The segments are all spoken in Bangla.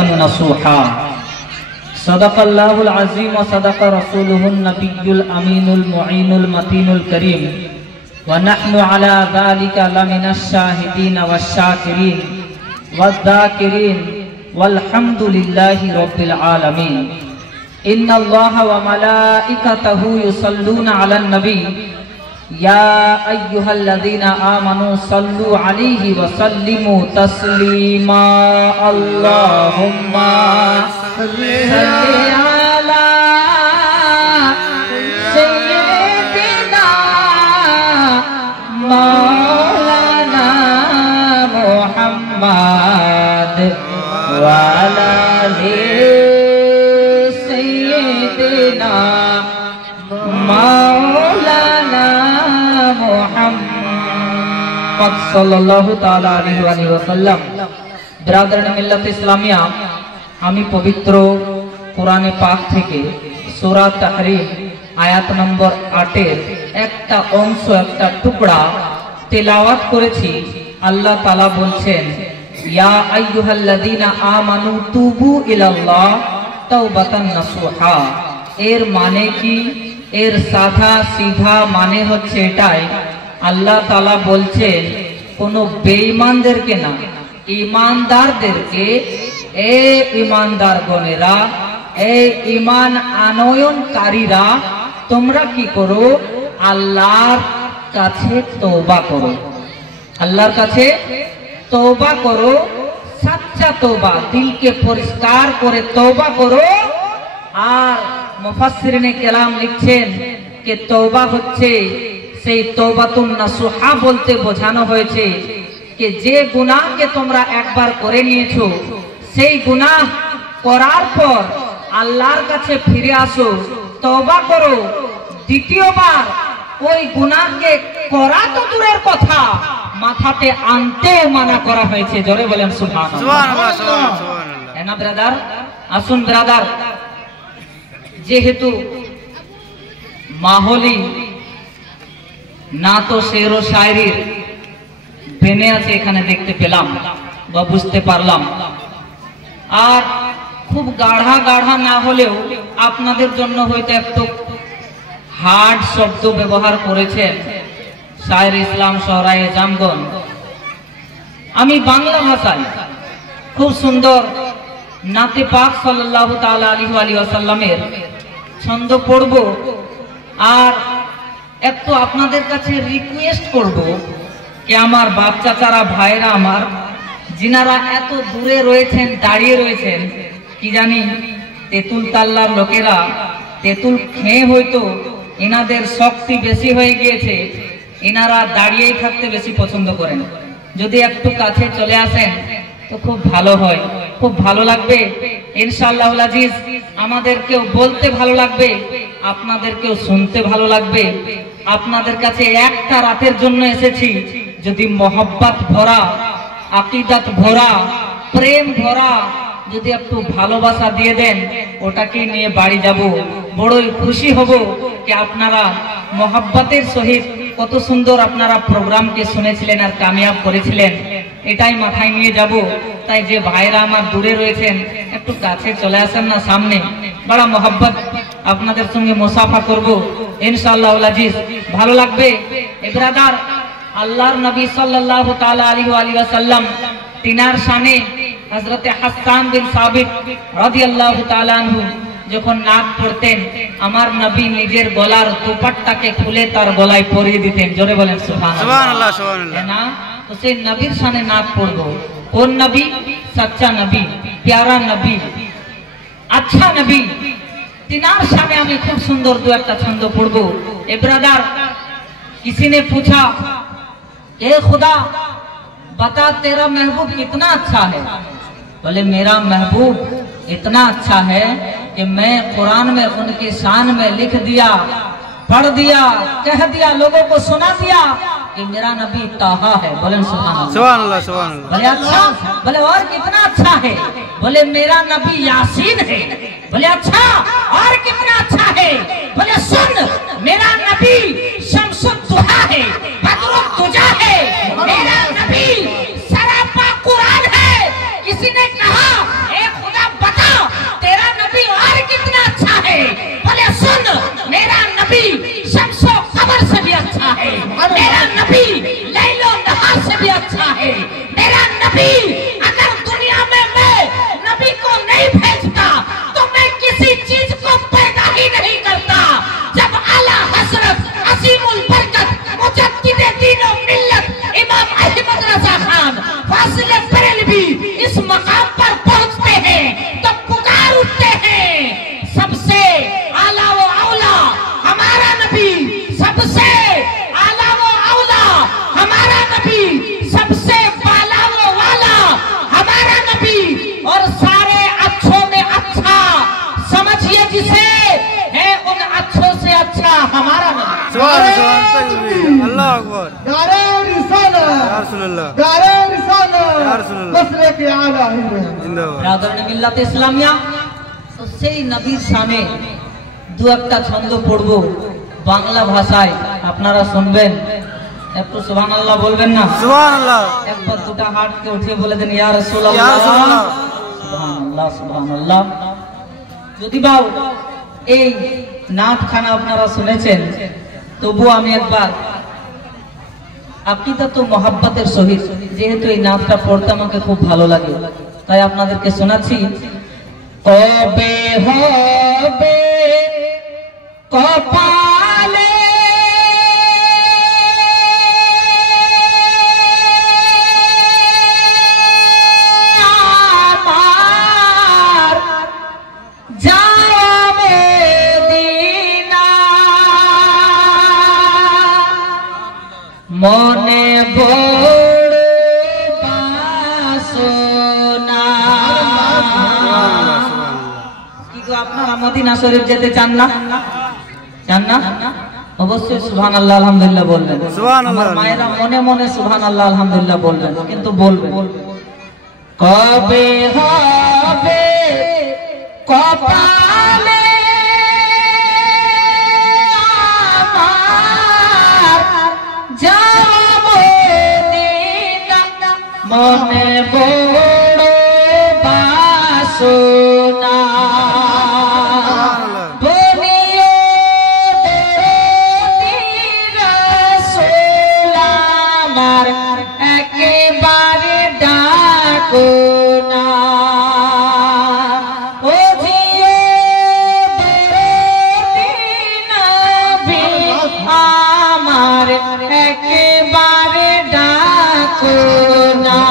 नसूहा सदक़ल्लाहुल अज़ीम व सदक़ रसूलुहुन नबियुल अमीनुल मुईनुल मतीनुल करीम व नहनु अला ज़ालिका लमिनश शाहिदीन वश्शाकिरीन वज़्ज़ाकिरीन वल्हम्दुलिल्लाहि रब्बिल आलमीन। इन्नल्लाह व मलाइकतहु युसल्लूना अलन नबी या अय्युहल्लज़ीना आमनू सल्लु अलैहि व सल्लिमू तस्लीमा। अल्लाहुम्मा सल्लि अला सय्यिदिना मौलाना मुहम्मद व अला आलि सय्यिदिना मौलाना मुहम्मद सल्लल्लाहु ताला अलैहि वसल्लम। बिरादरान मिल्लत इस्लामिया, आमी पवित्र कुराने पाक थेके सूरा तहरीम आयात नम्बर 8 एकटा अंश एकटा टुकड़ा तेलावत करेছি। আল্লাহ তাআলা বলছেন, ইয়া আইয়ুহাল্লাযীনা আমানু তুবু ইলাল্লাহ তাওবাতান নাসুহা। এর মানে কি? এর সাদা সিধা মানে হচ্ছে এটাই, আল্লাহ তাআলা বলছেন কোন বেঈমানদেরকে না, ঈমানদারদেরকে, এ ঈমানদার গণেরা, এই ঈমান আনয়নকারীরা, তোমরা কি করো? আল্লাহর কাছে তওবা করো, আল্লাহর কাছে তওবা করো, সচ্চা তওবা, দিলকে পরিষ্কার করে তওবা করো। আর মুফাসসিরিনে কেরাম লিখছেন যে তওবা হচ্ছে সেই তওবাতুন নাসুহা বলতে বোঝানো হয়েছে যে যে গুনাহকে তোমরা একবার করে নিয়েছো, সেই গুনাহ করার পর আল্লাহর কাছে ফিরে আসো, তওবা করো। দ্বিতীয়বার ওই গুনাহকে করা তো দূরের কথা, মাথাতে আনতেও মানা করা হয়েছে। জোরে বলেন সুবহানাল্লাহ। সুবহানাল্লাহ, সুবহানাল্লাহ। এনা ব্রাদার, আসুন ব্রাদার, যেহেতু মাহলি না তো শের ও শায়রির বেনে আছে এখানে দেখতে পেলাম বা বুঝতে পারলাম, আর খুব গাঢ়া গাঢ়া না হলেও আপনাদের জন্য হয়তো একটু হার্ড শব্দ ব্যবহার করেছেন শায়ের ইসলাম শহরায়ে জামগন। আমি বাংলা ভাষায় খুব সুন্দর নাতে পাক সাল্লাল্লাহু তাআলা আলাইহি ওয়াসাল্লামের ছন্দ পড়ব, আর একটু আপনাদের কাছে রিকোয়েস্ট করব যে আমার বাপ চাচারা, ভাইরা আমার, যিনারা এত দূরে রয়েছেন, দাঁড়িয়ে রয়েছেন, কি জানি তেঁতুল তাল্লার লোকেরা তেঁতুল খেয়ে হয়তো এনাদের শক্তি বেশি হয়ে গিয়েছে, এনারা দাঁড়িয়েই থাকতে বেশি পছন্দ করেন। যদি একটু কাছে চলে আসেন তো খুব ভালো হয়, খুব ভালো লাগবে ইনশাআল্লাহুল আজিজ। আমাদেরকেও বলতে ভালো লাগবে, আপনাদেরকেও শুনতে ভালো লাগবে। আপনাদের কাছে একটা রাতের জন্য এসেছি, যদি মহব্বত ভরা, আকীদাত ভরা, প্রেম ভরা যদি একটু ভালোবাসা দিয়ে দেন, ওটাকে নিয়ে বাড়ি যাব, বড়ই খুশি হব যে আপনারা মহব্বতের সহিত কত সুন্দর আপনারা প্রোগ্রামকে শুনেছিলেন আর কামিয়াব করেছিলেন, এটাই মাথায় নিয়ে যাব। তাই যে ভাইরা আমার দূরে রয়েছেন একটু কাছে চলে আসেন না সামনে, বড় মহব্বত আপনাদের সঙ্গে মুসাফা করব ইনশাআল্লাহুল আজিজ, ভালো লাগবে। ব্রাদার, আল্লাহর নবী সাল্লাল্লাহু তাআলা আলাইহি ওয়াসাল্লাম তিনার শানে হযরতে হাসান বিন সাবিত রাদিয়াল্লাহু তাআলা আনহু যখন নাক পড়তেন, আমার নবী নিজের গলার দুপাট্টাকে খুলে তার গলায় পরিয়ে দিতেন। জোরে বলেন সুবহানাল্লাহ। সুবহানাল্লাহ, সুবহানাল্লাহ। না তো সেই নবীর শানে নাক পড়ব। কোন নবী? সচ্চা নবী, প্যারা নবী, আচ্ছা নবী, তিনার শানে আমি খুব সুন্দর দু একটা ছন্দ পড়ব। এ ব্রাদার, किसी ने पूछा, ए खुदा बता तेरा महबूब कितना अच्छा है? बोले मेरा महबूब इतना अच्छा है कि मैं कुरान में उनकी शान में लिख दिया, पढ़ दिया, कह दिया, लोगों को सुना दिया कि मेरा नबी ताहा है। बोले सुभान अल्लाह, सुभान अल्लाह, सुभान अल्लाह। बोले अच्छा, बोले और कितना अच्छा है? बोले मेरा नबी यासीन है। बोले अच्छा, और कितना अच्छा है? बोले सुन, मेरा नबी शम्सुद दुहा है, बदरुद दुजा है, मेरा नबी सरापा कुरान है। किसी ने कहा, ए अल्लाह अकबर মিল্লাত ইসলামিয়া। তো সেই নবীর সামনে দু একটা ছন্দ পড়বো বাংলা ভাষায়, আপনারা শুনবেন। একটু সুবহানাল্লাহ বলবেন না? সুবহানাল্লাহ। একবার দুটা হাতকে উঠিয়ে বলে দেন ইয়া রাসূলুল্লাহ, সুবহানাল্লাহ সুবহানাল্লাহ। যদি বাউ এই নাতখানা আপনারা শুনেছেন, তবু আমি একবার আকিদাত ও মহাব্বতের সহিত, যেহেতু এই নাতটা পড়তে আমাকে খুব ভালো লাগে, তাই আপনাদেরকে শোনাচ্ছি। কবে হবে কপালে আমার যাবে দিনা, মনে বড় বাসনা। কি গো, আপনারা মদিনা শরীফ যেতে চান না? চান না? অবশ্যই সুবহানাল্লাহ আলহামদুলিল্লাহ বলবেন। আমার মায়েরা মনে মনে সুবহানাল্লাহ আলহামদুলিল্লাহ বলবেন, কিন্তু বলবেন। কবে হবে কপালে আমার যাব দিনা, মনে বড় বাসনা। বলিও দরদি রাসূল আমার, একেবারে ডাকো না। ও জিও দরদি নবী আমার, একেবারে ডাকো না।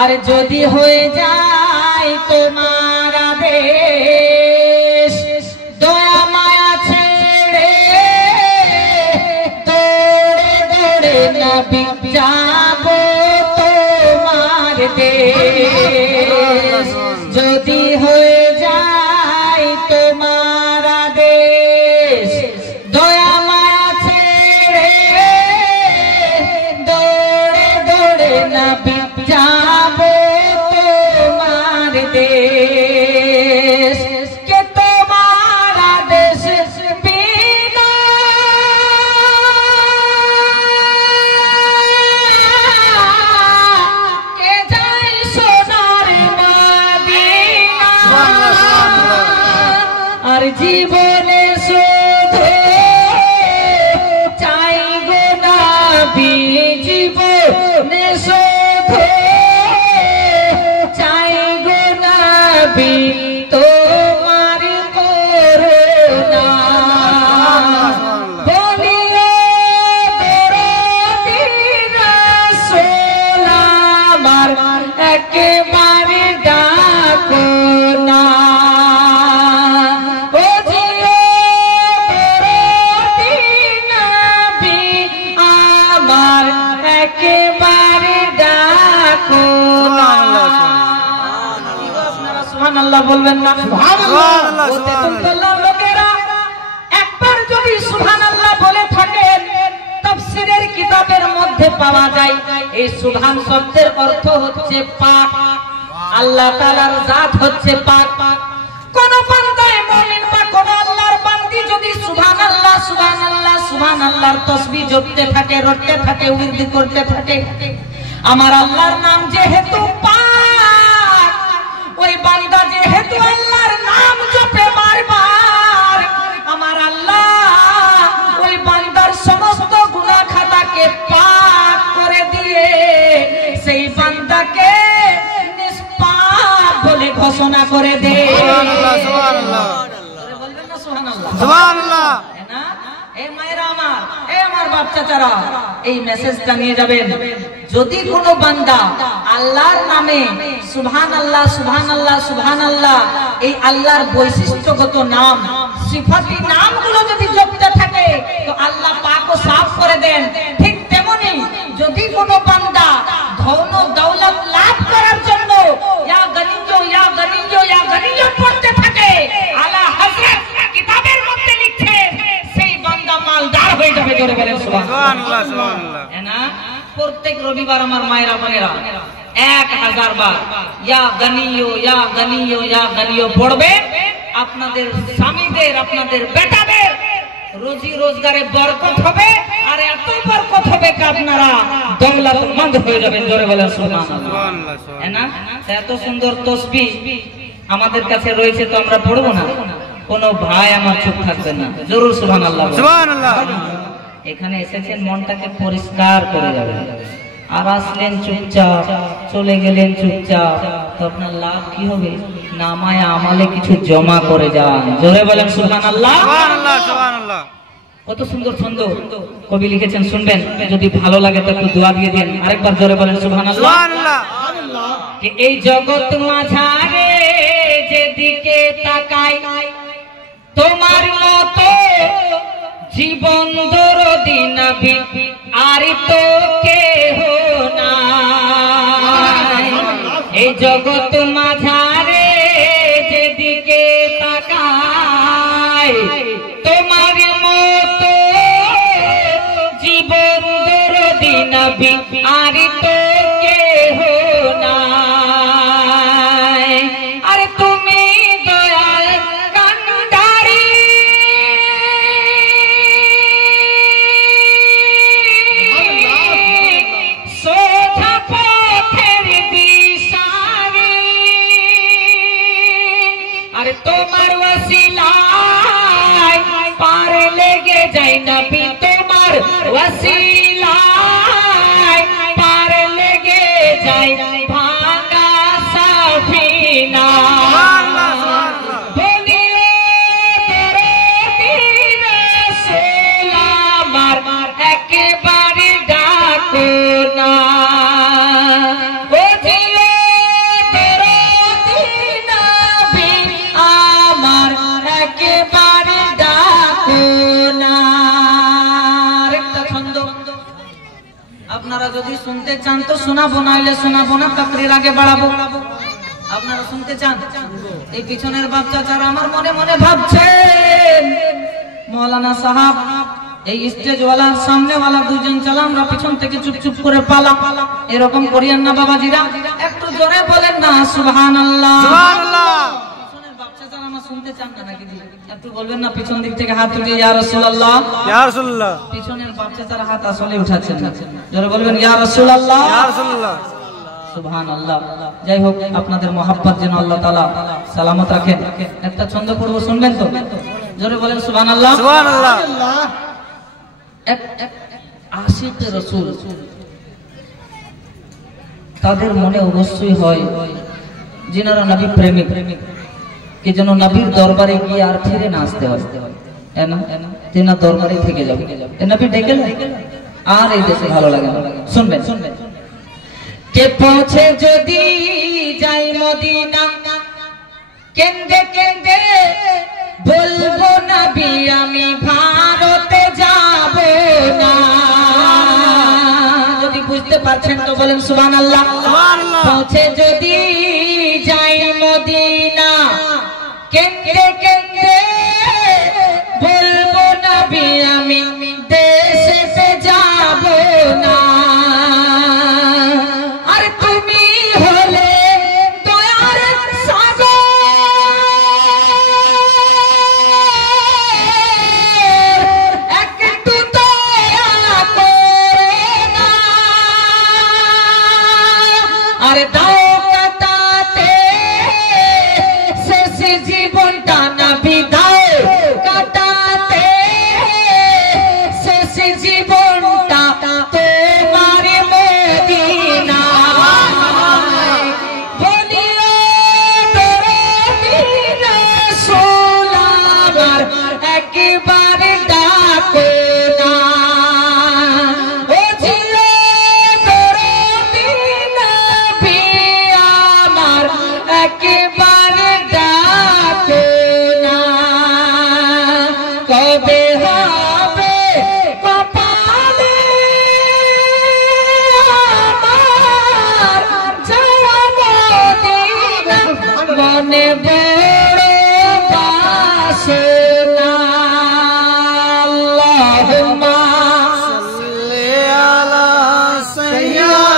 আর যদি হয়ে যায় তোমার আদেশ, দয়া মায়া ছেড়ে দৌড়ে দৌড়ে নবী যাব তোমার দেশ। যদি হয়ে যায় তোমার আদেশ, দয়া মায়া ছেড়ে দৌড়ে দৌড়ে নবী যাব তোমার দেশ। কে তোমার আদেশ বিনা কে যায় সোনার মদিনা। আর জীবনে শুধু চাই গো নবী, জীবনে শুধু চাই গো নবী তোমার করুণা। বলিও দরদি রাসূল আমার, একেবারে ডাকো না। ও জিও দরদি নবী আমার, একেবারে ডাকো না। আপনারা সুবহানাল্লাহ বলবেন না? সুবহানাল্লাহ, ও তেতুল্লাহর লোকেরা একবার যদি সুবহানাল্লাহ বলে থাকেন, তাফসীরের কিতাবের মধ্যে পাওয়া যায় এই সুবহান শব্দের অর্থ হচ্ছে পাক। আল্লাহ তাআলার জাত হচ্ছে পাক। কোন বান্দায়ে মুমিন বা কোন আল্লাহর বান্দি যদি সুবহানাল্লাহ সুবহানাল্লাহ সুবহানাল্লাহর তাসবিহ জপতে থাকে, রটতে থাকে, উর্দি করতে থাকে, আমার আল্লাহর নাম যেহেতু পাক, ওই বান্দা যেহেতু আল্লাহর নাম জপে বারবার, আমার আল্লাহ ওই বান্দার সমস্ত গুনাহ খাতাকে পাক করে দিয়ে সেই বান্দাকে নিষ্পাপ বলে ঘোষণা করে দেয়। সুবহানাল্লাহ সুবহানাল্লাহ বলবেন না সুবহানাল্লাহ? সুবহানাল্লাহ। না, এ মায়েরা আমার, এ আমার বাপ চাচারা, এই মেসেজটা নিয়ে যাবেন। যদি কোনো বান্দা আল্লাহর নামে সুবহানাল্লাহ সুবহানাল্লাহ সুবহানাল্লাহ, এই আল্লাহর বৈশিষ্ট্যগত নাম, সিফাতি নামগুলো যদি জপতে থাকে, তো আল্লাহ পাক ও সাফ করে দেন। ঠিক তেমনি যদি কোনো বান্দা ধন ও দৌলত লাভ করার জন্য ইয়া গনিয়্য ইয়া গনিয়্য ইয়া গনিয়্য পড়তে থাকে, আলা হযরত কিতাবের মধ্যে লিখে রবিবার আমার মায়েরা বোনেরা 1000 বার ইয়া গানিও পড়বে, আপনাদের স্বামীদের, আপনাদের বেটাদের রোজি রোজগারে বরকত হবে, আর এত বরকত হবে যে আপনারা দৌলতমন্দ হয়ে যাবেন। জোরে বলেন সুবহানাল্লাহ। হ্যাঁ না? এত সুন্দর তাসবিহ আমাদের কাছে রয়েছে, তো আমরা পড়বো না? কোন ভাই আমার চুপ থাকবেন না, জরুর সুবহানাল্লাহ সুবহানাল্লাহ। এখানে এসেছেন মনটাকে পরিষ্কার করে যাবেন, আর আসলেন চুপচাপ, চলে গেলেন চুপচাপ, তো আপনার লাভ কি হবে? নামায় আমলে কিছু জমা করে যান। জোরে বলেন সুবহানাল্লাহ। সুবহানাল্লাহ সুবহানাল্লাহ। কত সুন্দর ছন্দ কবি লিখেছেন, শুনবেন, যদি ভালো লাগে তো একটু দোয়া দিয়ে দিন। আরেকবার জোরে বলেন সুবহানাল্লাহ। সুবহানাল্লাহ। এই জগৎ মাঝারে যেদিকে তাকাই, তোমার মতো জীবন দরদি নবী আর তো কেহ নাই। এই জগৎ মাঝারে যেদিকে তাকাই, তোমার মতো জীবন দরদি নবী আর তো কেহ নাই। আরে তুমি দয়াল কান্ডারি, সোজা পথের দিশারি, আরে তোমার ওয়াসিলায় পার লেগে যাই নবী, তোমার ওয়াসিলায় পার লেগে যাই ভাঙা সাফিনা। একেবারে ডাকো না, ও জিও দরদি নবী আমার, একেবারে ডাকো না। আরেকটা ছন্দ আপনারা যদি শুনতে চান তো শোনাবো, নাইলে শোনাবো না, তাকরির আগে বাড়াবো। আপনারা শুনতে চান? এই পিছনের বাচ্চা যারা আমার মনে মনে ভাবছেন মৌলানা সাহাব এই স্টেজ ওয়ালা সামনে ওয়ালা দুজন চালা, আমরা পিছন থেকে চুপ চুপ করে পালা, এরকম করিয়েন না বাবাজিরা, একটু জোরে বলেন না সুবহানাল্লাহ। সুবহানাল্লাহ। পিছনের বাচ্চা যারা আমার শুনতে চান না নাকি একটু বলবেন না, পিছন দিক থেকে হাত তুলে ইয়া রাসূলুল্লাহ, ইয়া রাসূলুল্লাহ। পিছনের বাচ্চা যারা হাত আসলে উঠাচ্ছেন জোরে বলবেন ইয়া রাসূলুল্লাহ, ইয়া রাসূলুল্লাহ। সুবহানাল্লাহ। যাই হোক, আপনাদের মহব্বত যেন আল্লাহ তাআলা সালামত রাখেন। একটা ছন্দ পড়বো, শুনবেন তো? জোরে বলেন সুবহানাল্লাহ। সুবহানাল্লাহ। এক আশিকে রাসূল তাদের মনে অবশ্যই হয় যিনারা নবী প্রেমিক, কি যেন নবীর দরবারে গিয়ে আর ফিরে না আসতে হয়, তেনা দরবারে থেকে যাবে, নবী ডেকে আর এই দেশে ভালো লাগে না। শুনবেন, কে পৌঁছে যদি যাই মদিনা, কেন্দে কেন্দে বলবো নবী আমি ভারতে যাব না। যদি বুঝতে পারছেন তো বলেন সুবহানাল্লাহ। পৌঁছে যদি যাই মদিনা, কেন্দে কেন্দে বলবো নবী আমি দেশে যাব না। আর তুমি হলে দয়ার সাগর, একটু দয়া করে না, আরে দাও কাটাতে শেষ জীবনটা নবী, দাও কাটাতে শেষ জীবনটা তোমার মদিনায়। বলিও দরদি রাসূল আমার, একবারে ডাকো না, ও জিও দরদি নবী আমার, একবারে ডাকো না। কবে হবে কপালে আমার যাওয়া মদিনা, মনে বড় বাসনা। আল্লাহুম্মা সাল্লি আলা সাইয়্যিদিনা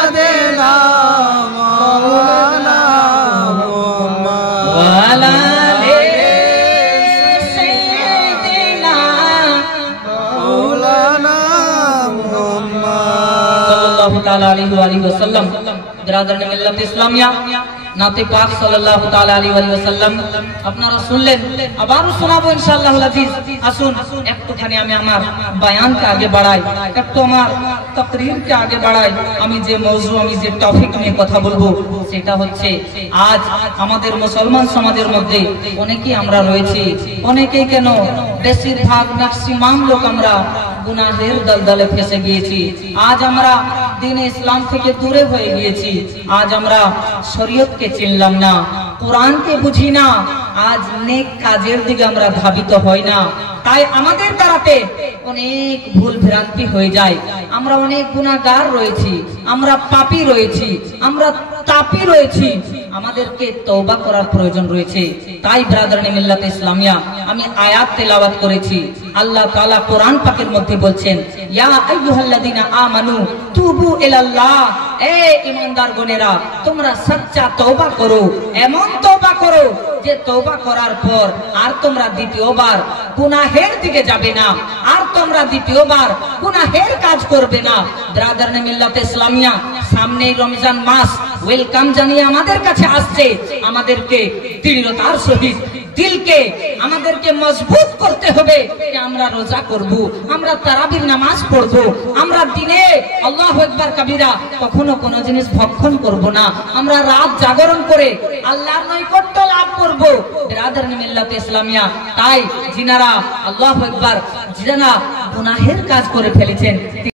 अलैहि वसल्लम। बिरादरान मिल्लत इस्लामिया, नाते पाक सल्लल्लाहु ताला अलैहि वसल्लम আপনারা শুনলেন, আবারও শোনাবো ইনশাআল্লাহুল আজিজ। আসুন একটুখানি আমি আমার বয়ানকে আগে বাড়াই, একটু আমার তাকরীরকে আগে বাড়াই। আমি যে মওজু, আমি যে টপিক নিয়ে কথা বলবো সেটা হচ্ছে, আজ আমাদের মুসলমান সমাজের মধ্যে অনেকেই আমরা রয়েছি, অনেকেই কেন বেশিরভাগ ম্যাক্সিমাম লোক আমরা গুনাহের দলদলে ফেসে গিয়েছি। আজ আমরা দ্বীনে ইসলাম থেকে দূরে হয়ে গিয়েছি। আজ আমরা শরীয়তকে চিনলাম না, কোরআনকে বুঝি না, আজ নেক কাজের দিকে আমরা ধাবিত হই না। তাই আমাদের দ্বারাতে অনেক ভুল ভ্রান্তি হয়ে যায়। আমরা অনেক গুনাহগার রয়েছি, আমরা পাপী রয়েছি, আমরা তাপী রয়েছি। আমাদেরকে তওবা করার প্রয়োজন রয়েছে। তাই ব্রাদারানে মিল্লাত ইসলামিয়া, আমি আয়াত তেলাওয়াত করেছি। আল্লাহ তাআলা কোরআন পাকের মধ্যে বলছেন, ইয়া আইয়ুহাল্লাযিনা আমানু তুবু ইলাল্লাহ, এ ঈমানদারগণেরা তোমরা সচ্চা তওবা করো, এমন তওবা করো যে তওবা করার পর আর তোমরা দ্বিতীয়বার গুনাহের দিকে যাবে না, আর তোমরা দ্বিতীয়বার গুনাহের কাজ করবে না। ব্রাদারানে মিল্লাত ইসলামিয়া, সামনে রমজান মাস ওয়েলকাম জানিয়ে আমাদের কাছে আসছে। আমাদেরকে দৃঢ়তার সহিত দিলকে আমাদেরকে মজবুত করতে হবে যে আমরা রোজা করব, আমরা তারাবির নামাজ পড়ব, আমরা দিনে আল্লাহু আকবার কাবীরা কখনো কোনো জিনিস ভক্ষণ করব না, আমরা রাত জাগরণ করে আল্লাহর নৈকট্য লাভ করব। বিরাদরানে মিল্লাত ইসলামিয়া, তাই যিনারা আল্লাহু আকবার, যিনারা গুনাহের কাজ করে ফেলেছেন